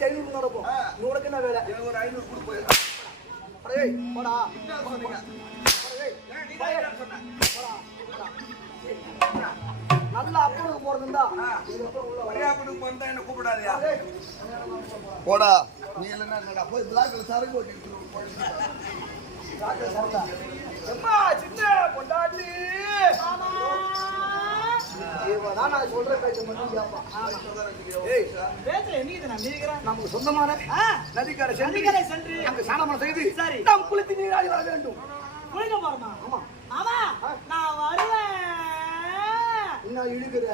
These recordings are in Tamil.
1500 நடக்கும். உனக்கு என்ன வேலை? எனக்கு ஒரு 500 கூட போயிடும். டேய் போடா. என்ன சொன்னீங்க? டேய் நீ தான் என்ன சொன்ன? போடா. நல்ல அப்பனுக்கு போறதுண்டா. ஒரே அப்பனுக்கு வந்தா என்ன கூப்பிடாதயா? போடா. நீ இல்லனா என்னடா போய் பிளாக்ல சரக்கு ஓட்டிட்டு அம்மா சின்ன பொண்டாட்டி. மாமா. ஏவடா நான் சொல்ற பேச்ச மட்டும் கேப்பா. ஏய் பேச்சல என்னது நான் நீங்கறேன். நமக்கு சொந்தமான நதிக்கரை சென்று அங்க சாணமன செய்து நாம் குளித்து நீராடி வர வேண்டும். குளிக்க போறமா? ஆமா. மாமா நான் வருவேன். என்ன இழுக்குற?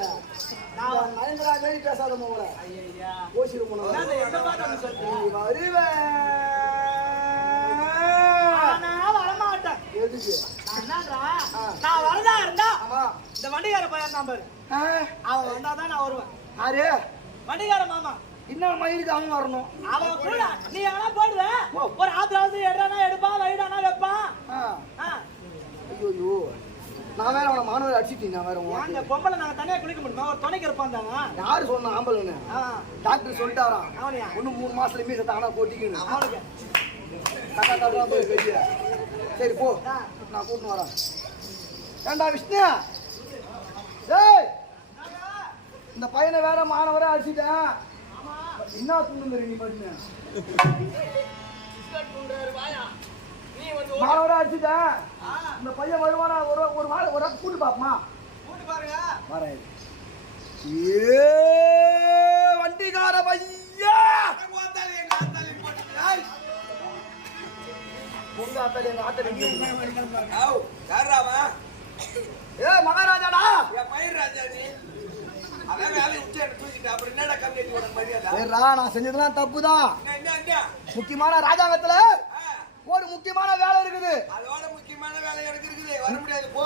நான் மயங்கரா வேடி பேசாத மோள. ஐயா கோசிரு போனவா. நான் எந்த பாட்டு சொல்றேன்? வருவேன். நான் வர மாட்டேன். எதுக்கு? நான் வரதா இருந்தா இந்த வண்டிகார பையன் தான் பாரு. அவன் வந்தாதான் நான் வருவேன். யாரு? வண்டிகார மாமா. இன்னும் மயிலுக்கு அவன் வரணும். அவன் கூட நீ எங்கன்னா போடுவ. ஒரு ஆத்திராவது எடுறானா எடுப்பான், வைடானா வைப்பான். ஐயோ நான் வேற அவனை மாணவர் அடிச்சுட்டீங்க. வேற அந்த பொம்பளை நாங்க தனியா குளிக்க முடியுமா? ஒரு துணைக்கு இருப்பான் தாங்க. யாரு சொன்ன ஆம்பளைன்னு? டாக்டர் சொல்லிட்டாராம். அவனையா? ஒன்னும் 3 மாசத்துல மீச தானா போட்டிக்கணும். அவனுக்கு போய் வெளியே. சரி போ, நான் கூட்டு வரேன். ஏண்டா விஷ்ணு, ஏய் இந்த பையனை வேற மாணவரே அடிச்சுட்டேன். என்ன துண்டு நீ பண்ணு? மாணவரே அடிச்சுட்டேன். இந்த பையன் வருவானா? ஒரு கூட்டு பாப்பமா. கூட்டு பாருங்க. வரேன். ஏ வண்டிகார பையா, உங்க ஆத்தாலே எங்க ஆத்தாலே யாராவா? ஏ மகாராஜாடா. என் பயிர் ராஜா நீ. அதான் வேலை உச்ச தூக்கிட்டு அப்புறம் என்னடா கம்மியாட்டி உனக்கு மரியாதை? ஏறா நான் செஞ்சதெல்லாம் தப்புதான். என்ன முக்கியமான ராஜாங்கத்துல ஒரு முக்கியமான வேலை இருக்குது. அதோட முக்கியமான வேலை எனக்கு இருக்குது. வர முடியாது போ.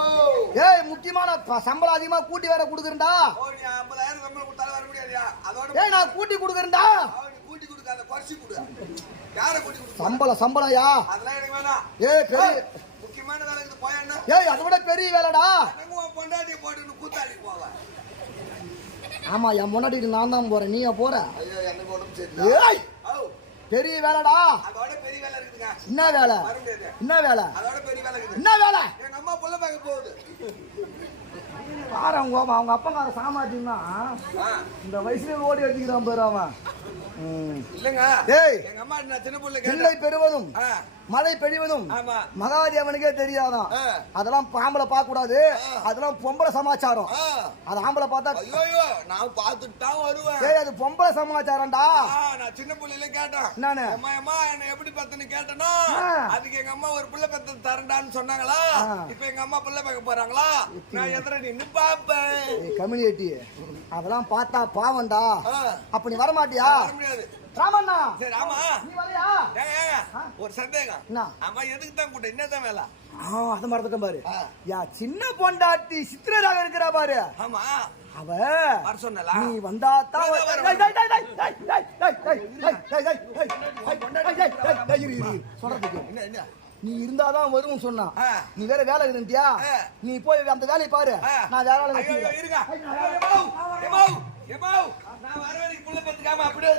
ஏய் முக்கியமான சம்பளம் அதிகமா கூட்டி வேற குடுக்குறேன்டா. ஓ நீ 50000 சம்பளம் கொடுத்தாலும் வர முடியாதுயா. அதோட ஏய் நான் கூட்டி குடுக்குறேன்டா. நீ கூட்டி கொடுக்காத குறைச்சி கொடு. யாரை கூட்டி கொடு? சம்பளம்யா. அதெல்லாம் எனக்கு வேணாம். ஏய் பெரிய முக்கியமான வேலை இருக்குது போயண்ணா. ஏய் அதை விட பெரிய வேலைடா. உன் பொண்டாட்டியை போட்டு கூத்தாடி போவ. ஆமா என் முன்னாடி நான் தான் போறேன். நீங்க போற? ஐயோ எனக்கு உடம்பு சரியில்லை. ஏய் பெரிய வேலைடா. அதோட பெரிய வேலை இருக்குதுங்க. என்ன வேலை? என்ன வேலை? அதோட பெரிய வேலை இருக்குது. என்ன வேலை? எங்க அம்மா புள்ள பார்க்க போகுது. பாரு அவங்க அப்பங்கார சாமாத்தியம்னா இந்த வயசுல ஓடி அடிக்கிறான் பாரு அவன். இல்லங்க டேய் எங்க அம்மா நான் சின்ன புள்ள கிள்ளை பெறுவதும் மழை பெய்வதும் மகாதேவனுக்கே தெரியாதான். அதெல்லாம் ஆம்பளை பார்க்க கூடாது. அதெல்லாம் பொம்பளை சமாச்சாரம். அது ஆம்பளை பார்த்தா ஐயோ நான் பார்த்துட்டு தான் வருவேன். ஏய் அது பொம்பளை சமாச்சாரம்டா. நான் சின்ன புள்ளையில கேட்டேன். நானு அம்மா என்ன எப்படி பத்தன்னு கேட்டனோ அதுக்கு எங்க அம்மா ஒரு புள்ள பத்த தரண்டான்னு சொன்னாங்களா. இப்போ எங்க அம்மா புள்ள பார்க்க போறாங்களா. நான் எதிர நின்னு பாப்பேன். கம்யூனிட்டி அதெல்லாம் பார்த்தா பாவம்டா. அப்ப நீ வர மாட்டியா? வர முடியாது. ராமண்ணா சரி ஆமா நீ வரையா? ஒரு சந்தேகம். ஆமா எதுக்கு தான் கூட்ட என்னதான் வேலை? அது மறந்துட்டேன் பாரு. யா சின்ன பொண்டாட்டி சித்திரராக இருக்கிறா பாரு. ஆமா அவ வர சொன்னல. நீ வந்தா தான் சொல்றதுக்கு என்ன நீ இருந்தாதான் வரும் சொன்னா. நீ வேற வேலை இருந்தியா? நீ போய் அந்த வேலையை பாரு. நான் வேற வேலை இருங்க. நான் வர வரைக்கும் புள்ள பத்துக்காம அப்படியே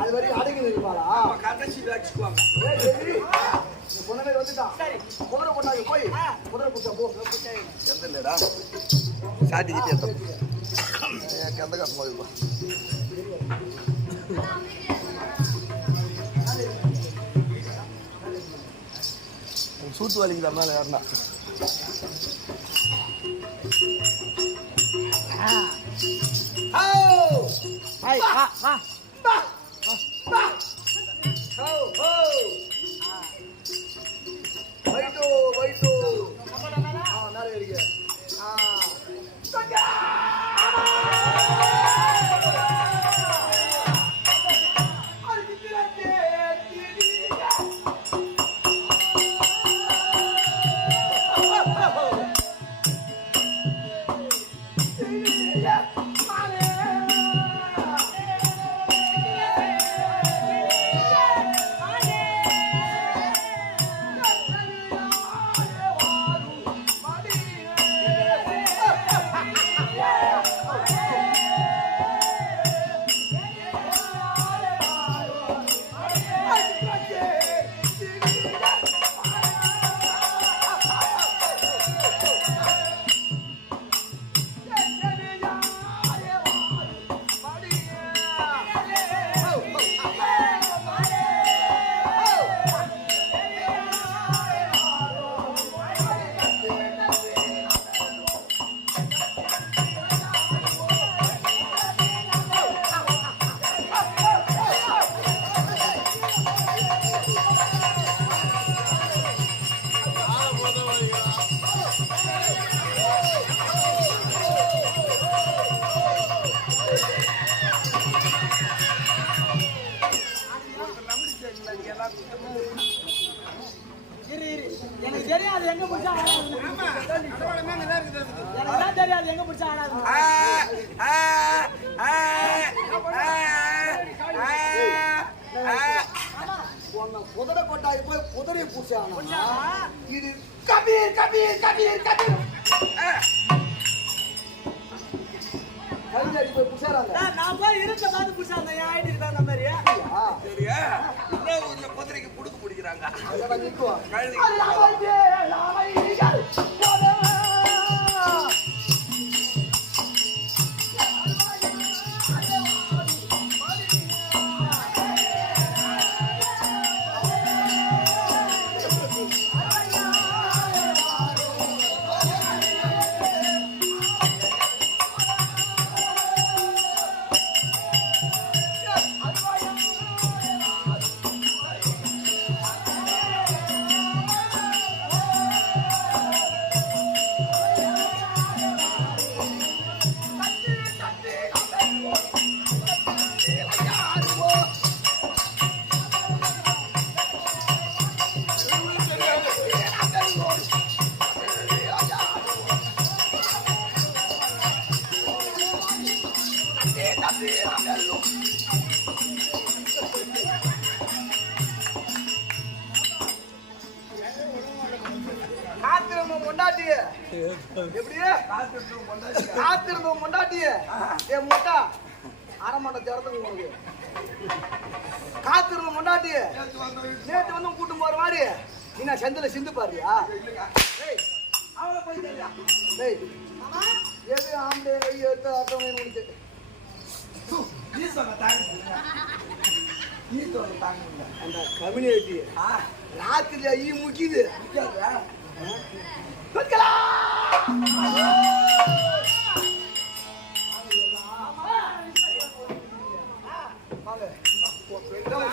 அது வரைக்கும் அடங்கி இருப்பாளா? கடைசி வச்சுக்குவாங்க. பொண்ணு வந்துட்டான். சரி குதிரை கொண்டாங்க போய் குதிரை குடிச்சா போ. எந்த இல்லடா சாட்டிக்கிட்டே எந்த காசு போயிருப்பா. சூட்டு வலிக்குதா மேல ஏறனா? குதிரை கொட்டாய் போய் குதிரையை பூச்சானா புடிச்சானா? இது கபீர் கபீர் கபீர் கபீர் கல்வி போய் பூச்சாராங்க நான் போய் இருக்க பார்த்து புடிச்சாங்க என் ஐடிக்கு தகுந்த மாதிரி சரியா இந்த ஊர்ல குதிரைக்கு புடுக்கு பிடிக்கிறாங்க அதெல்லாம் நிற்கும் கழுதை காத்திருந்தோம் கொண்டாட்டிய எப்படியே காத்திருந்தோம் கொண்டாட்டிய ஏ முட்டா அரை மண்டை திறத்துக்கு உனக்கு காத்திருந்தோம் கொண்டாட்டிய நேற்று வந்து கூட்டும் போற மாதிரி நீ நான் செந்தில சிந்து பாருயா அவளை போய் தெரியா டேய் எது ஆம்பளை கை எடுத்து அர்த்தம் முடிச்சு ஈஸ்வரனை தாங்க ஈஸ்வரனை தாங்க அந்த கம்யூனிட்டி ராத்திரியா ஈ முக்கிது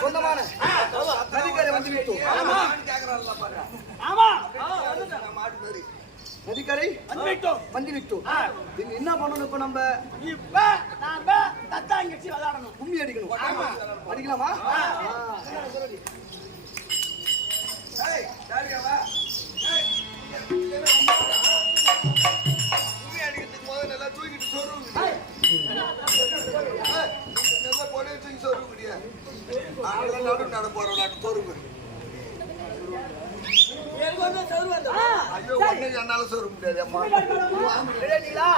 சொந்தமான நதிக்கரை வந்து விட்டோம் ஆமா நதிக்கரை வந்து விட்டோம் நீங்க என்ன பண்ணணும் இப்ப நம்ம இப்ப நாம தத்தாங்கச்சி விளையாடணும் கும்மி அடிக்கணும் அடிக்கலாமா கும்மி அடிக்கிறதுக்கு முதல்ல நல்லா தூக்கிட்டு சொருவு நல்லா பொண்ணு தூக்கி சொருவு முடியாது நடு நட போறோம் நாட்டு சொருவு எனக்கு வந்து சவுறு வந்து ஐயோ ஒண்ணு என்னால சொருக முடியாது அம்மா ரெடிங்களா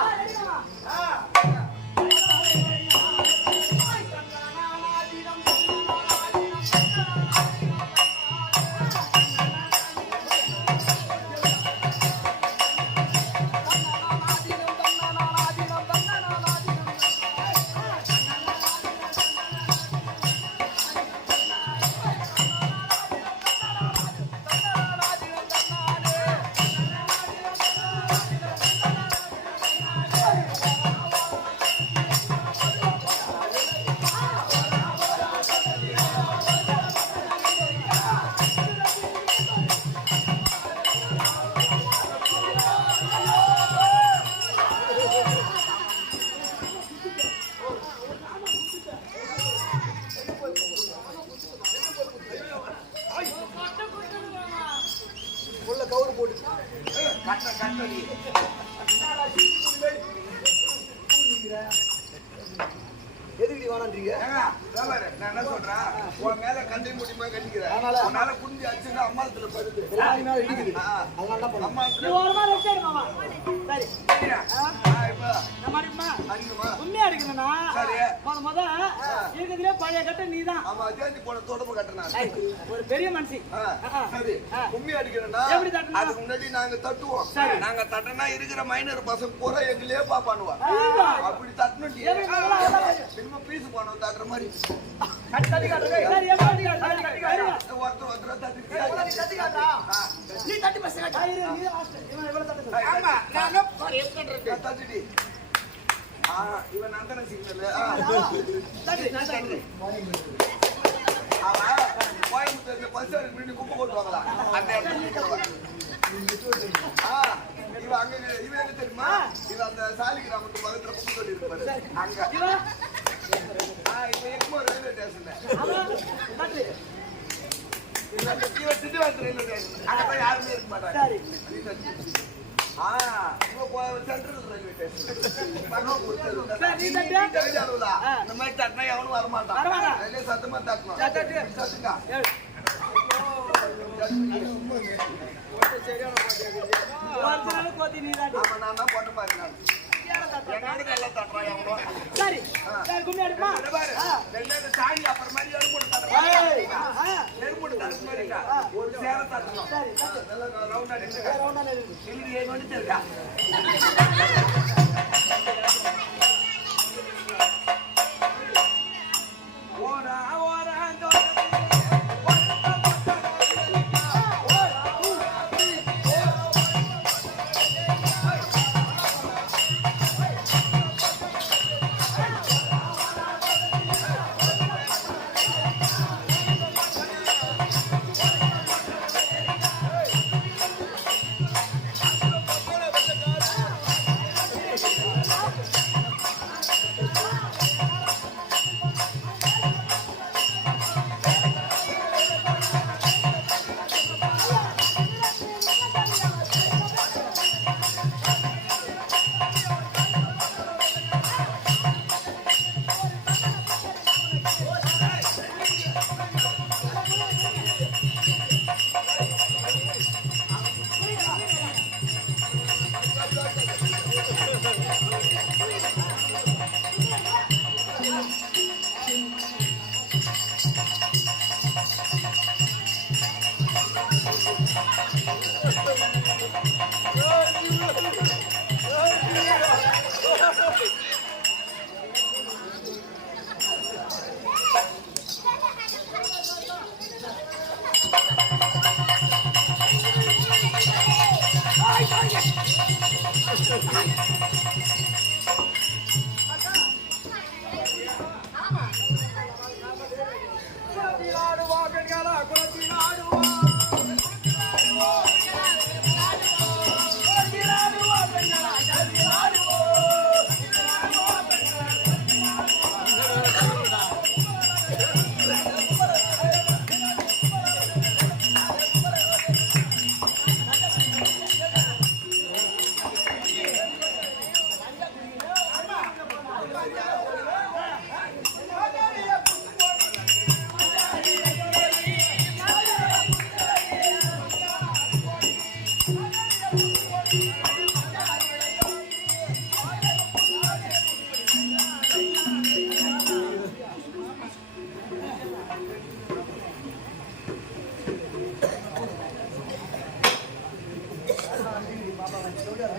உள்ள கவுரு போட்டு எதுக்கு வேணான்றீங்க நான் என்ன சொல்றேன் உன் மேல கண்டை முடியுமா கட்டிக்கிறேன் அதனால? உன்னால குண்டி அடிச்சுன்னா அம்மாத்துல படுது எல்லாரும் மேல இடிக்குது அதனால என்ன பண்ணலாம் அம்மாத்துல நீ ஒரு மாதிரி ரெஸ்ட் மாமா சரி இப்ப இந்த மாதிரிமா அடிக்குமா உண்மையா அடிக்கணும்னா சரி. முத இருக்கிறதுலே பழைய கட்ட நீதான் ஆமா அஜாந்தி போன தொடர்பு கட்டினான் ஒரு பெரிய மனுஷி சரி கும்மி அடிக்கிறேன்னா எப்படி தட்டணும்? அதுக்கு முன்னாடி நாங்க தட்டுவோம் சரி. நாங்க தட்டினா இருக்கிற மைனர் பசங்க பூரா எங்களே பாப்பானுவா அப்படி தட்டணும் சினிமா பீஸ் போனோம் தட்டுற மாதிரி சரி எப்படி ஒருத்தர் ஒருத்தர் நீ தட்டி காட்டா நீ தட்டி பஸ் காட்டா ஆமா தட்டுடி இவன் நந்தன சிக்னல் கோயம்புத்தூர்ல பஸ் முன்னாடி குப்பை போட்டுவாங்களா அந்த இடத்துல இவன் அங்க இவன் என்ன தெரியுமா இவன் அந்த சாலி கிராமத்து பக்கத்துல குப்பை தொட்டி இருப்பாரு அங்க இவன் எக்மோ ரயில்வே ஸ்டேஷன்ல இவன் சிட்டுவாத்து ரயில்வே ஸ்டேஷன் அங்க போய் யாருமே இருக்க மாட்டாங்க சென்ட்ரல் ரயில்வே ஸ்டேஷன் இந்த மாதிரி தட்டினா எவனும் வரமாட்டான் சத்தமா தட்டணும் சத்துக்கா சரியான பாட்டியா ஒரிஜினல் கோத்தி நீதான் ஆமா நான் தான் போட்டு பாக்குறேன் நல்லா தட்டுறான் எவ்வளோ சரி சரி கும்மி அடிப்பா பாரு ரெண்டாவது சாணி அப்புறம் மாதிரி எருமுடு தர மாதிரிக்கா ஒரு சேர தட்டணும் சரி ரவுண்டா நின்று ரவுண்டா நில்லு இது ஏன் வந்துட்டு இருக்கா ஓரா ஓரா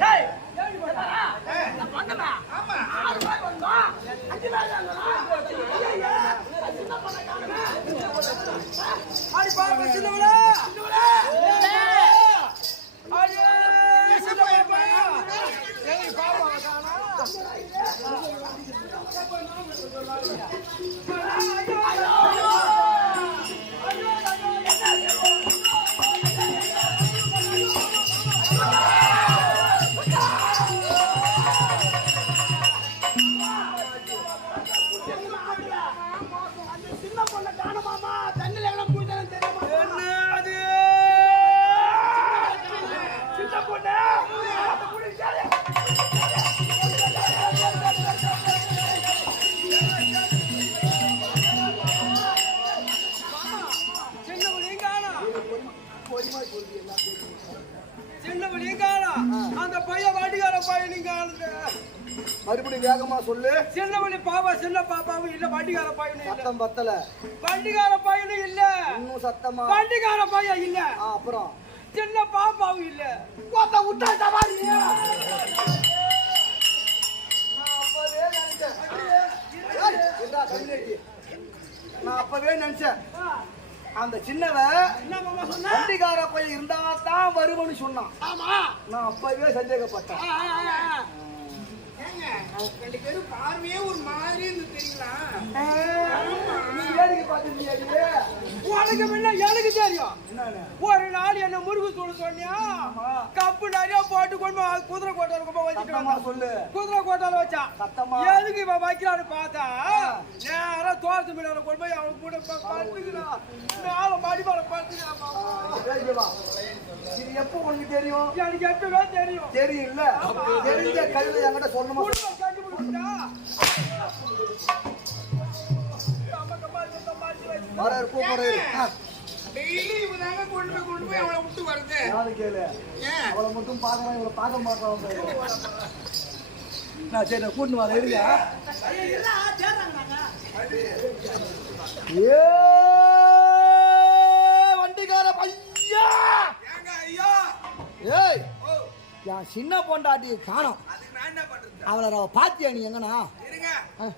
டேய் வந்தடா ஆமா 6 ரூபாய் வந்தோம் 5 ரூபாய் ஆடி பாப்பா சின்னவளா ஆடி சின்னவளா ஏய் பாப்பா காணா அந்த பையன் வாட்டிக்கார பையன் நீங்க மறுபடியும் வேகமா சொல்லு. சின்னவழி பாப்பா சின்ன பாப்பாவும் இல்ல வண்டிக்கார பையனும் இல்ல சத்தம் பத்தல. வண்டிக்கார பையனும் இல்ல இன்னும் சத்தமா. வண்டிக்கார பையன் இல்ல அப்புறம் சின்ன பாப்பாவும் இல்ல கோத்த விட்டா சவாரியா. நான் அப்பவே நினைச்சேன் அந்த சின்னவ வண்டிக்கார பையன் இருந்தா தான் வருவன்னு சொன்னான். நான் அப்பவே சந்தேகப்பட்டேன். ரெண்டு பேரும் பார்வையே ஒரு மாதிரி தெரியுங்களா? உனக்கு முன்ன எனக்கு தெரியும். ஒரு நாள் என்ன முருகு தூள் சொன்னியா கப்பு நிறைய போட்டு கொண்டு குதிரை கோட்டால வச்சுட்டு சொல்லு. குதிரை கோட்டால வச்சா சத்தமா எதுக்கு இவன் வைக்கிறான்னு பார்த்தா நேரம் தோட்டத்து மீன கொண்டு போய் அவன் கூட படுத்துக்கிறான். மேல மடிப்பால படுத்துக்கிறான். இது எப்போ உனக்கு தெரியும்? எனக்கு எப்பவே தெரியும். தெரியும் இல்ல தெரிஞ்ச கல்வி என்கிட்ட சொல்லணுமா? வர கூப்பிடுறது டெய்லி இவனாங்க கொண்டு போய் அவளை விட்டு வருது. யாரு கேளு ஏன் அவளை மட்டும் பாக்குறான் இவளை பார்க்க மாட்டான். நான் சரி நான் கூட்டின்னு வரேன் இருங்க. ஏ வண்டிக்கார பையா ஏங்க ஐயா ஏய் என் சின்ன பொண்டாட்டி காணோம். அதுக்கு நான் என்ன பண்றது? அவளை பாத்தியா நீ எங்கண்ணா? இருங்க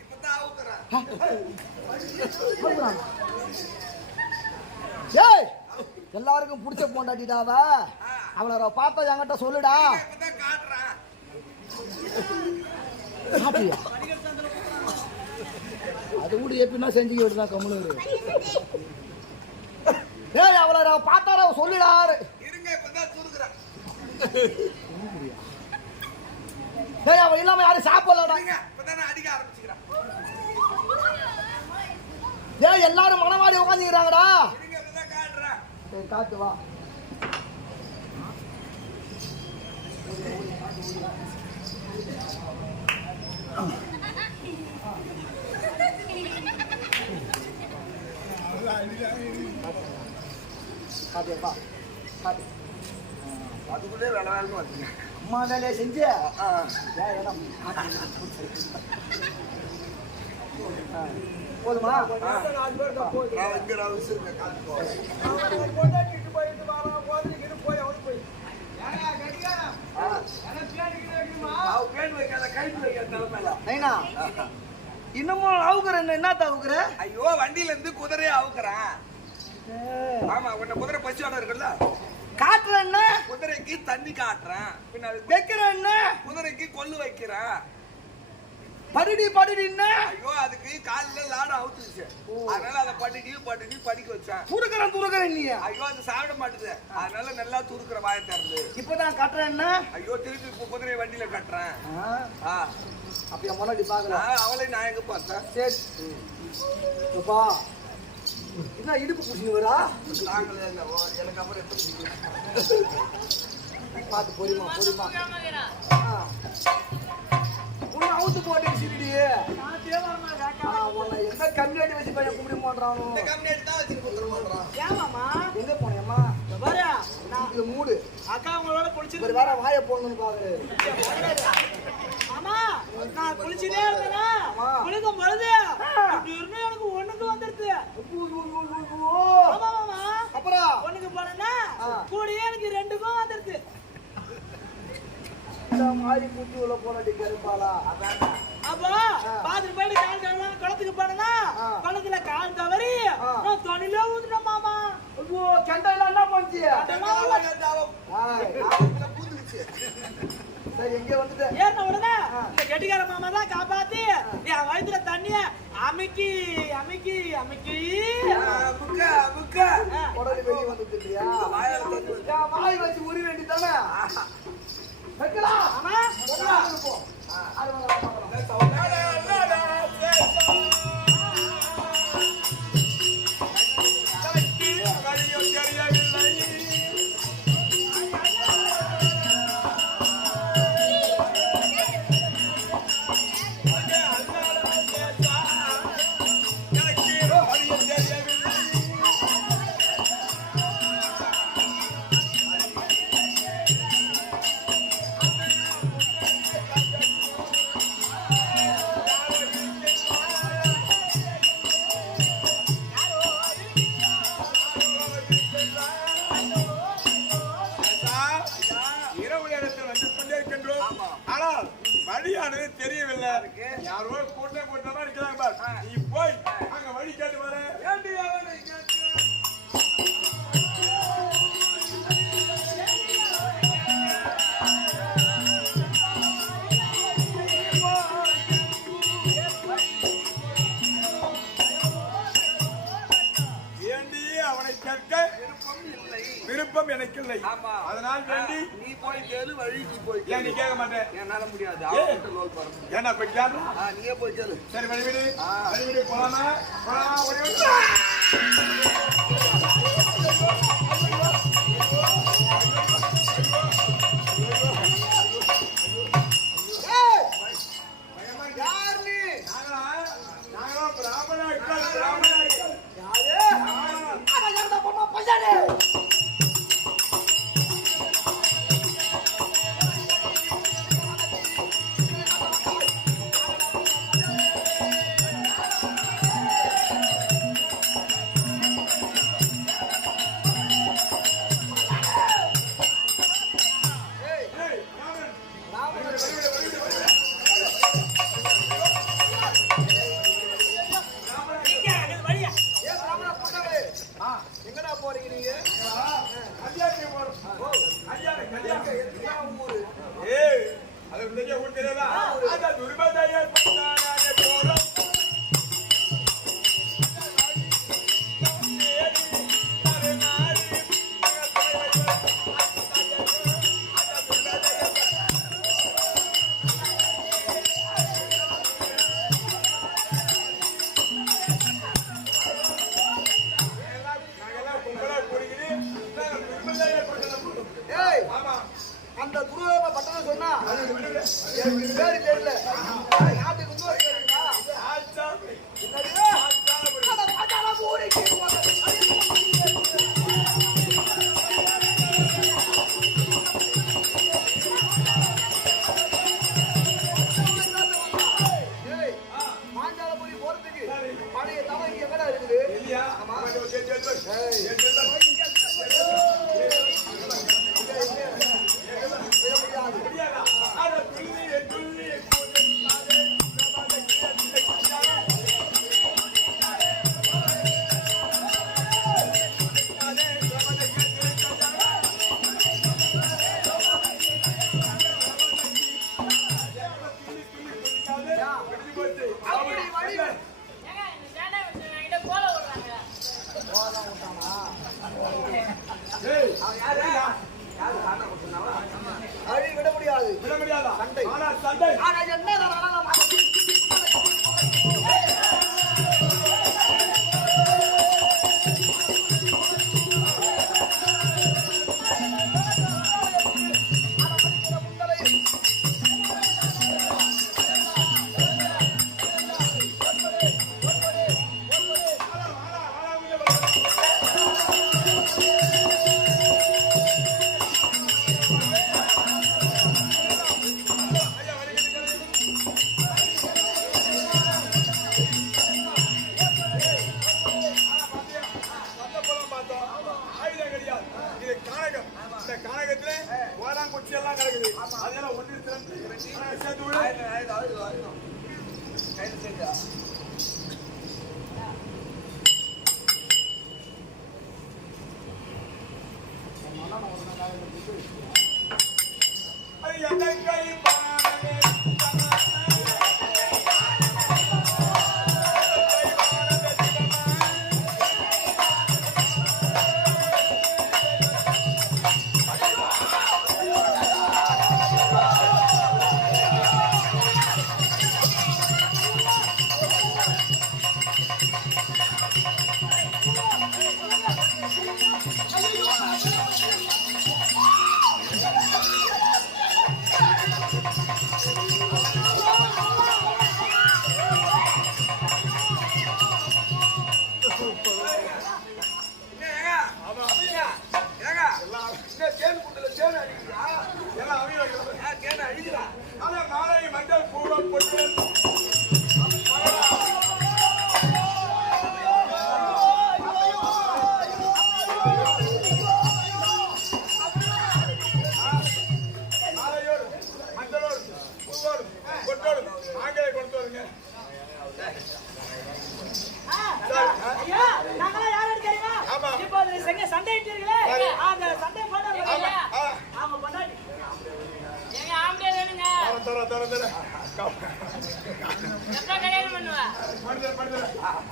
இப்பதான் அவுக்குறேன். ஏய் எல்லாருக்கும் பிடிச்ச பொண்டாட்டிடாவ அவளை பார்த்தா என்கிட்ட சொல்லுடா. இப்பதான் காட்டுறேன். அப்படியா? அது கூட எப்படின்னா செஞ்சுக்கிட்டு தான் கம்முனு. ஏய் அவளை பார்த்தாரா சொல்லுடா. இருங்க இப்பதான் தூக்குறேன். ஏய் அவ இல்லாம யாரும் சாப்பிடலடா. இருங்க இப்பதான் நான் அடிக்க ஆரம்பிச்சுக்கிறேன். ஏய் எல்லாரும் மனவாடி உட்காந்துக்கிறாங்கடா. இருங்க இப்பதான் காட்டுறேன். சரி காத்து வா. காத்துப்பா காத்து. அதுக்குள்ளே வேலை வேலைக்கு வந்துங்க. அம்மா வேலையை செஞ்சு போதுமா? நான் இங்க நான் விசிறுங்க காத்துக்கோ. நைனா இன்னமும் அவுக்குற என்ன அவுக்குற? ஐயோ வண்டியில இருந்து குதிரையை அவுக்குறேன். ஆமா உன்ன குதிரை பசியோட இருக்குல்ல, காட்டுற என்ன குதிரைக்கு தண்ணி காட்டுறேன். பின்ன வைக்கிற என்ன குதிரைக்கு கொள்ளு வைக்கிறேன். படுடி படுடி என்ன? ஐயோ அதுக்கு காலில லாட அவுத்துச்சு, அதனால அதை படுடி படிக்க வச்சேன். துருக்கிறேன் நீ. ஐயோ அது சாப்பிட மாட்டுது, அதனால நல்லா துருக்குற வாயை திறந்து. இப்பதான் கட்டுற என்ன? ஐயோ திருப்பி இப்ப குதிரையை வண்டியில கட்டுறேன். அப்படியே முன்னாடி பாக்கல. அவளை நான் எங்க பார்த்தேன். சரி என்ன இடுப்பு புடிச்சு வரா? நாங்களே எனக்கு அப்புறம் எப்படி பார்த்து பொறிமா உன்னை அவுத்து போட்டு சிரிடி. உன்னை எந்த கம்யூனிட்டி வச்சு பையன் கும்பிட மாட்டானோ? இந்த கம்யூனிட்டி தான் வச்சு கொடுத்துட மாட்டான். ஏமாமா எங்க போனேம்மா? பாரு இது மூடு அக்கா உங்களோட குளிச்சு ஒரு வேற வாயை போடணும்னு பாக்குறது. ஆமா நான் குளிச்சுட்டே இருந்தேனா குளிக்கும் பொழுது திடீர்னு எனக்கு ஒண்ணுக்கு வந்துருது. ஆமா மாமா அப்புறம் ஒண்ணுக்கு போனேன்னா கூடயே எனக்கு ரெண்டுக்கும் வந்துருது. இந்த மாதிரி குட்டி உள்ள போனடி கருப்பாளா? அப்போ பாத்துட்டு போயிட்டு கால் கழுவலாம் குளத்துக்கு போனேன்னா குளத்துல கால் தவறி நான் தொழிலே ஊத்துட்டேன் மாமா. கெண்டையில என்ன பண்ணுச்சு? பூந்துச்சு. சரி எங்க வந்துட்டு ஏறின உடனே இந்த கெட்டிக்கார மாமா தான் காப்பாத்தி என் வயிற்றுல தண்ணிய அமுக்கி அமுக்கி அமுக்கி உடனே வெளியே வந்துட்டு இல்லையா? வாய் வச்சு உரி வேண்டி தானே வைக்கலாம். ஆமா வழியானது தெரியவில்லை. யாரோ கூட்டமா இருக்கிறாங்க பார். நீ போய் அங்க வழி கேட்டு வர விருப்பம் எனக்கு இல்லை. அதனால் வேண்டி நீ போய் கேளு, வழிக்கு போய் ஏன் நீ கேட்க மாட்டேன்? என்னால முடியாது. ஏன்னா போய் கேளு. நீயே போய் கேளு. சரி வழிவிடு போலாமா? வந்தானே எங்கடா போறீங்க நீங்க? அந்த துருவ பட்டண சொன்னா எனக்கு பேரு தெரியல. நாட்டுக்கு இன்னொரு பேரு இருக்கா? மாஞ்சாலபுரி போறதுக்கு பழைய தவறு இங்க எங்கடா இருக்குது? ஆமா. விட முடியாது. சண்டை. ஆனா என்ன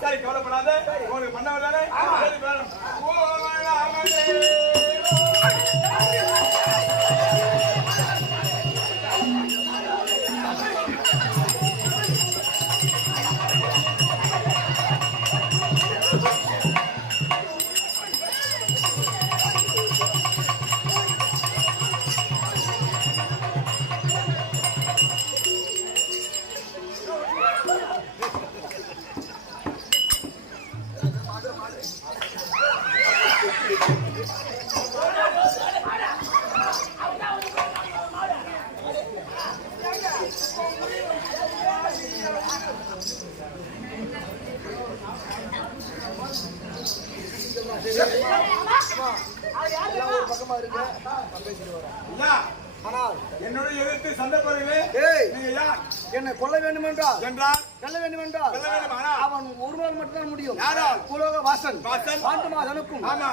சரி கவலைப்படாத உனக்கு பண்ணாதானே சந்தேகமா இருக்கு நான் பேசிட்டு வரேன் ஐயா, ஆனால் என்னோட எதிர்த்து சண்டை போறீங்களே, ஏய் நீங்க யார் என்னை கொல்ல வேண்டும் என்றால் என்றால் வெல்ல வேண்டும் என்றால் வெல்ல வேண்டும். ஆனால் அவன் ஒரு நாள் மட்டும்தான் முடியும். யாரால்? புலோக வாசன் வாசன். பாண்டுமாதனுக்கும் ஆமா.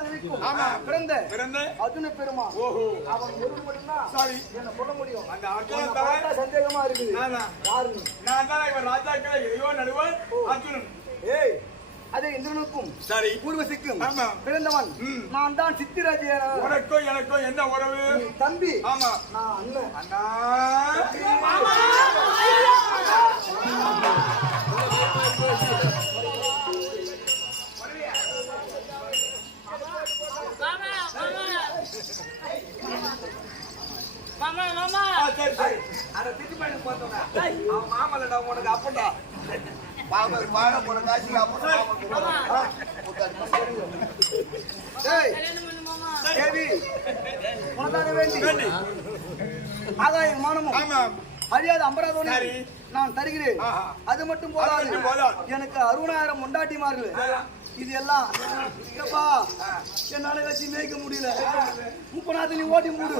தெரிவிக்கும் ஆமா. பிறந்த அர்ஜுன பெருமா. ஓஹோ, அவன் ஒரு மட்டும்தான் சாரி என்ன சொல்ல முடியும். அந்த அர்ஜுனன் உன்னை பார்த்தா சந்தேகமா இருக்குது. நானா? யாருன்னு? நான் தான் இவன் ராஜாக்களை இளையோ நடுவன் அர்ஜுனன். ஏய் அதே இந்திரனுக்கும் சரி, பூர்வசிக்கும் ஆமா. பிறந்தவன் நான் தான் சித்திராஜ். உனக்கும் எனக்கும் என்ன உறவு? நீ தம்பி, ஆமா. நான் அண்ணன். அண்ணா, சரி சரி. அட திட்டி பண்ணி போறோம்டா. அவன் மாமலடா உனக்கு அப்படா. பாபர் பாட போற காசி அப்படா. டேய் தேவி உனக்காக வேண்டி ஆகாய மானமும் ஆமா. அழியாத அம்பராதோனி சரி. நான் தருகிறேன். ஆஹா. அது மட்டும் போதாது. அது மட்டும் போதாது. எனக்கு 60,000 முண்டாட்டிமார்கள். இது எல்லாம் எப்பா என்னால வச்சு மேய்க்க முடியல. 30,000 நீ ஓட்டி மூடு.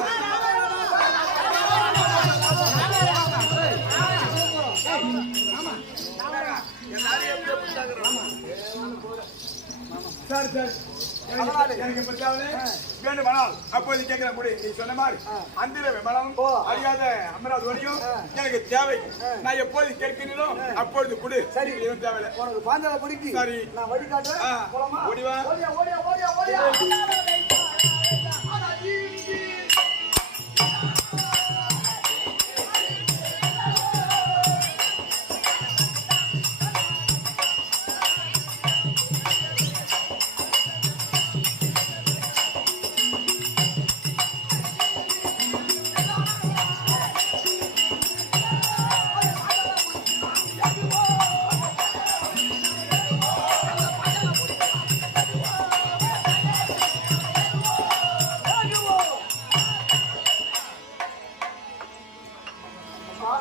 சரி சரி. எனக்கு பற்றாவே வேண்டுமானால் அப்போது கேட்கிற முடி நீ சொன்ன மாதிரி அந்திர விமலம் அறியாத அமராவதியும் எனக்கு தேவை. நான் எப்போது கேட்கிறீனோ அப்பொழுது கொடு. சரி. எதுவும் தேவையில்லை. உனக்கு பாஞ்சால பிடிக்கி சரி. நான் வழி காட்டுறேன். போலாமா? ஓடிவா. ஓடியா ஓடியா ஓடியா ஓடியா.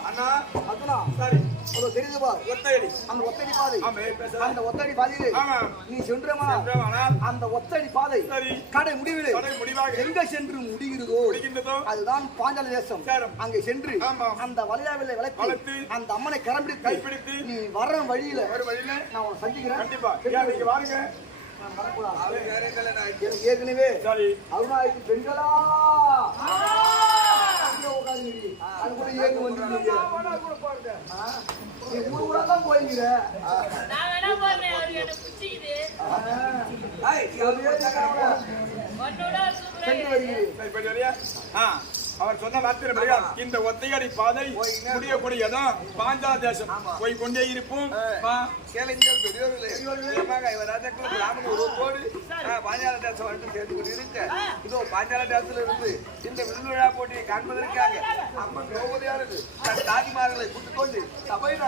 அண்ணா, அதுனா சரி. உனக்கு தெரியுது பார். ஒத்தையடி. அந்த ஒத்தடி பாதை. ஆமா, பேச. அந்த ஒத்தடி பாதையிலே ஆமா. நீ சென்றமா சென்றமானால் அந்த ஒத்தடி பாதை சரி. கடை முடிவிலே கடை முடிவாக எங்க சென்று முடிகிறதோ முடிகின்றதோ அதுதான் பாஞ்சால தேசம். சேரும். அங்கே சென்று ஆமா. அந்த வளையாவிலை வளர்த்து வளர்த்து அந்த அம்மனை கரம்பிடித்து கைப்பிடித்து நீ வர்ற வழியில ஒரு வழியில நான் உன்னை சந்திக்கிறேன். கண்டிப்பா. ஏன் நீங்க வாருங்க. நான் வரக்கூடாது. எனக்கு ஏற்கனவே சரி. அருணாய்க்கு பெண்களா அங்க உட்காருங்கடி. அது கூட ஏங்க வந்துருக்கீங்க. நீ ஊர் ஊரா தான் போய்ங்கிற. நான் வேணா போறேன், அவருக்கு என்ன பிடிச்சிக்குது. அவர் ஏறிட்டாங்க. உன்னோட சூப்பரா சென்று வருகிறேன். சரி, போயிட்டு வரியா? அவர் சொன்ன வார்த்தை இந்த ஒத்தையடி பாதை முடியக்கூடியதும் பாஞ்சால தேசம் போய் கொண்டே இருப்போம். கேளுங்கள் பெரியோர்களே, இவர் ராஜாக்கள் பிராமண உருவத்தோடு பாஞ்சால தேசம் வந்து சேர்ந்து கொண்டிருக்க இதோ பாஞ்சால தேசத்துல இருந்து இந்த விருது விழா போட்டியை காண்பதற்காக அம்மன் திரௌபதியானது தன் தாதிமார்களை கூட்டிக் கொண்டு சபையில்